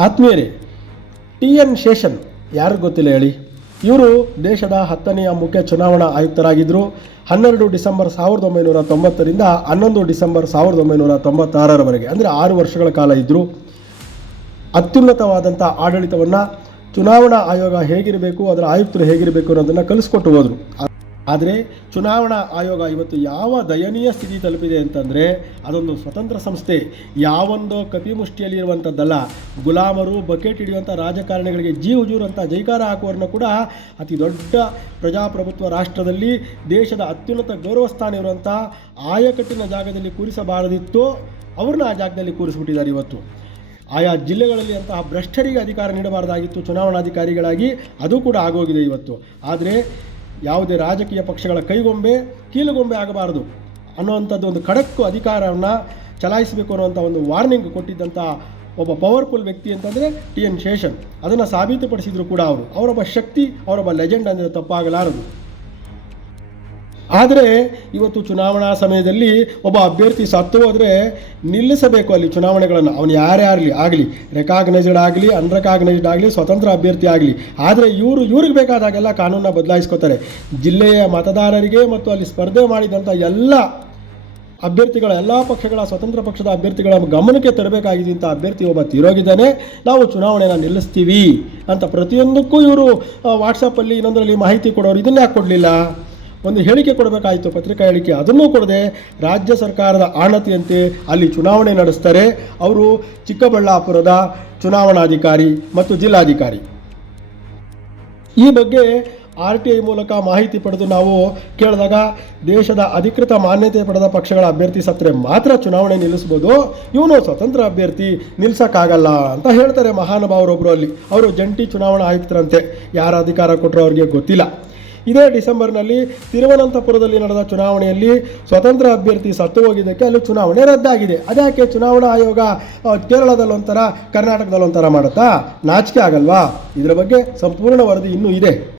ಆತ್ಮೀಯರೇ T N Seshan ಯಾರು ಗೊತ್ತಿಲ್ಲ ಹೇಳಿ. ಇವರು ದೇಶದ ಹತ್ತನೆಯ ಮುಖ್ಯ ಚುನಾವಣಾ ಆಯುಕ್ತರಾಗಿದ್ದರು ಹನ್ನೆರಡು ಡಿಸೆಂಬರ್ ಸಾವಿರದ ಒಂಬೈನೂರ ತೊಂಬತ್ತರಿಂದ ಹನ್ನೊಂದು ಡಿಸೆಂಬರ್ ಸಾವಿರದ ಒಂಬೈನೂರ ತೊಂಬತ್ತಾರರವರೆಗೆ, ಅಂದರೆ ಆರು ವರ್ಷಗಳ ಕಾಲ ಇದ್ದರು ಅತ್ಯುನ್ನತವಾದಂಥ ಆಡಳಿತವನ್ನು ಚುನಾವಣಾ ಆಯೋಗ ಹೇಗಿರಬೇಕು, ಅದರ ಆಯುಕ್ತರು ಹೇಗಿರಬೇಕು ಅನ್ನೋದನ್ನು ಕಲಿಸ್ಕೊಟ್ಟು ಹೋದರು. ಆದರೆ ಚುನಾವಣಾ ಆಯೋಗ ಇವತ್ತು ಯಾವ ದಯನೀಯ ಸ್ಥಿತಿ ತಲುಪಿದೆ ಅಂತಂದರೆ ಅದೊಂದು ಸ್ವತಂತ್ರ ಸಂಸ್ಥೆ. ಯಾವೊಂದು ಕಪಿಮುಷ್ಟಿಯಲ್ಲಿರುವಂಥದ್ದಲ್ಲ ಗುಲಾಮರು ಬಕೆಟ್ ಹಿಡಿಯುವಂಥ ರಾಜಕಾರಣಿಗಳಿಗೆ ಜೀವ ಜೂರು ಜೈಕಾರ ಹಾಕುವರನ್ನು ಕೂಡ ಅತಿ ದೊಡ್ಡ ಪ್ರಜಾಪ್ರಭುತ್ವ ರಾಷ್ಟ್ರದಲ್ಲಿ ದೇಶದ ಅತ್ಯುನ್ನತ ಗೌರವ ಸ್ಥಾನ ಇರುವಂಥ ಆಯಕಟ್ಟಿನ ಜಾಗದಲ್ಲಿ ಕೂರಿಸಬಾರದಿತ್ತು, ಅವ್ರನ್ನ ಆ ಜಾಗದಲ್ಲಿ ಕೂರಿಸಿಬಿಟ್ಟಿದ್ದಾರೆ ಇವತ್ತು. ಆಯಾ ಜಿಲ್ಲೆಗಳಲ್ಲಿ ಅಂತಹ ಭ್ರಷ್ಟರಿಗೆ ಅಧಿಕಾರ ನೀಡಬಾರದಾಗಿತ್ತು ಚುನಾವಣಾಧಿಕಾರಿಗಳಾಗಿ, ಅದು ಕೂಡ ಆಗೋಗಿದೆ ಇವತ್ತು. ಆದರೆ ಯಾವುದೇ ರಾಜಕೀಯ ಪಕ್ಷಗಳ ಕೈಗೊಂಬೆ, ಕೀಲುಗೊಂಬೆ ಆಗಬಾರದು. ಅನ್ನುವಂಥದ್ದು ಒಂದು ಖಡಕ್ಕು ಅಧಿಕಾರವನ್ನು ಚಲಾಯಿಸಬೇಕು ಅನ್ನುವಂಥ ಒಂದು ವಾರ್ನಿಂಗ್ ಕೊಟ್ಟಿದ್ದಂಥ ಒಬ್ಬ ಪವರ್ಫುಲ್ ವ್ಯಕ್ತಿ ಅಂತಂದರೆ ಟಿ ಎನ್ ಶೇಷನ್. ಅದನ್ನು ಸಾಬೀತುಪಡಿಸಿದ್ರು ಕೂಡ ಅವರು. ಅವರೊಬ್ಬ ಶಕ್ತಿ, ಅವರೊಬ್ಬ ಲೆಜೆಂಡ್ ಅಂದರೆ ತಪ್ಪಾಗಲಾರದು. ಆದರೆ ಇವತ್ತು ಚುನಾವಣಾ ಸಮಯದಲ್ಲಿ ಒಬ್ಬ ಅಭ್ಯರ್ಥಿ ಸತ್ತು ಹೋದರೆ ನಿಲ್ಲಿಸಬೇಕು ಅಲ್ಲಿ ಚುನಾವಣೆಗಳನ್ನು. ಅವನು ಯಾರೇ ಆಗಲಿ ಆಗಲಿ ರೆಕಾಗ್ನೈಸ್ಡ್ ಆಗಲಿ ಅನ್ರೆಕಾಗ್ನೈಸ್ಡ್ ಆಗಲಿ, ಸ್ವತಂತ್ರ ಅಭ್ಯರ್ಥಿ ಆಗಲಿ. ಆದರೆ ಇವರು ಇವ್ರಿಗೆ ಬೇಕಾದಾಗೆಲ್ಲ ಕಾನೂನನ್ನ ಬದಲಾಯಿಸ್ಕೋತಾರೆ. ಜಿಲ್ಲೆಯ ಮತದಾರರಿಗೆ ಮತ್ತು ಅಲ್ಲಿ ಸ್ಪರ್ಧೆ ಮಾಡಿದಂಥ ಎಲ್ಲ ಅಭ್ಯರ್ಥಿಗಳ, ಎಲ್ಲ ಪಕ್ಷಗಳ, ಸ್ವತಂತ್ರ ಪಕ್ಷದ ಅಭ್ಯರ್ಥಿಗಳ ಗಮನಕ್ಕೆ ತರಬೇಕಾಗಿದೆ ಅಂತ ಅಭ್ಯರ್ಥಿ ಒಬ್ಬ ತಿರೋಗಿದ್ದಾನೆ. ನಾವು ಚುನಾವಣೆನ ನಿಲ್ಲಿಸ್ತೀವಿ ಅಂತ ಪ್ರತಿಯೊಂದಕ್ಕೂ ಇವರು ವಾಟ್ಸಪ್ಪಲ್ಲಿ ಇನ್ನೊಂದರಲ್ಲಿ ಮಾಹಿತಿ ಕೊಡೋರು ಇದನ್ನ ಯಾಕೆ ಕೊಡಲಿಲ್ಲ? ಒಂದು ಹೇಳಿಕೆ ಕೊಡಬೇಕಾಯಿತು, ಪತ್ರಿಕಾ ಹೇಳಿಕೆ. ಅದನ್ನೂ ಕೊಡದೆ ರಾಜ್ಯ ಸರ್ಕಾರದ ಆಣತಿಯಂತೆ ಅಲ್ಲಿ ಚುನಾವಣೆ ನಡೆಸ್ತಾರೆ. ಅವರು ಚಿಕ್ಕಬಳ್ಳಾಪುರದ ಚುನಾವಣಾಧಿಕಾರಿ ಮತ್ತು ಜಿಲ್ಲಾಧಿಕಾರಿ. ಈ ಬಗ್ಗೆ ಆರ್ ಟಿ ಐ ಮೂಲಕ ಮಾಹಿತಿ ಪಡೆದು ನಾವು ಕೇಳಿದಾಗ ದೇಶದ ಅಧಿಕೃತ ಮಾನ್ಯತೆ ಪಡೆದ ಪಕ್ಷಗಳ ಅಭ್ಯರ್ಥಿ ಸತ್ತರೆ ಮಾತ್ರ ಚುನಾವಣೆ ನಿಲ್ಲಿಸ್ಬೋದು. ಇವನು ಸ್ವತಂತ್ರ ಅಭ್ಯರ್ಥಿ ನಿಲ್ಲಿಸೋಕ್ಕಾಗಲ್ಲ ಅಂತ ಹೇಳ್ತಾರೆ ಮಹಾನುಭಾವರೊಬ್ಬರು ಅಲ್ಲಿ. ಅವರು ಜಂಟಿ ಚುನಾವಣಾ ಆಯುಕ್ತರಂತೆ. ಯಾರ ಅಧಿಕಾರ ಕೊಟ್ಟರು ಅವ್ರಿಗೆ ಗೊತ್ತಿಲ್ಲ. ಇದೇ ಡಿಸೆಂಬರ್ನಲ್ಲಿ ತಿರುವನಂತಪುರದಲ್ಲಿ ನಡೆದ ಚುನಾವಣೆಯಲ್ಲಿ ಸ್ವತಂತ್ರ ಅಭ್ಯರ್ಥಿ ಸತ್ತು ಹೋಗಿದ್ದಕ್ಕೆ ಅಲ್ಲಿ ಚುನಾವಣೆ ರದ್ದಾಗಿದೆ. ಅದ್ಯಾಕೆ ಚುನಾವಣಾ ಆಯೋಗ ಕೇರಳದಲ್ಲೊಂಥರ ಕರ್ನಾಟಕದಲ್ಲೊಂಥರ ಮಾಡುತ್ತಾ? ನಾಚಿಕೆ ಆಗಲ್ವಾ? ಇದರ ಬಗ್ಗೆ ಸಂಪೂರ್ಣ ವರದಿ ಇನ್ನೂ ಇದೆ.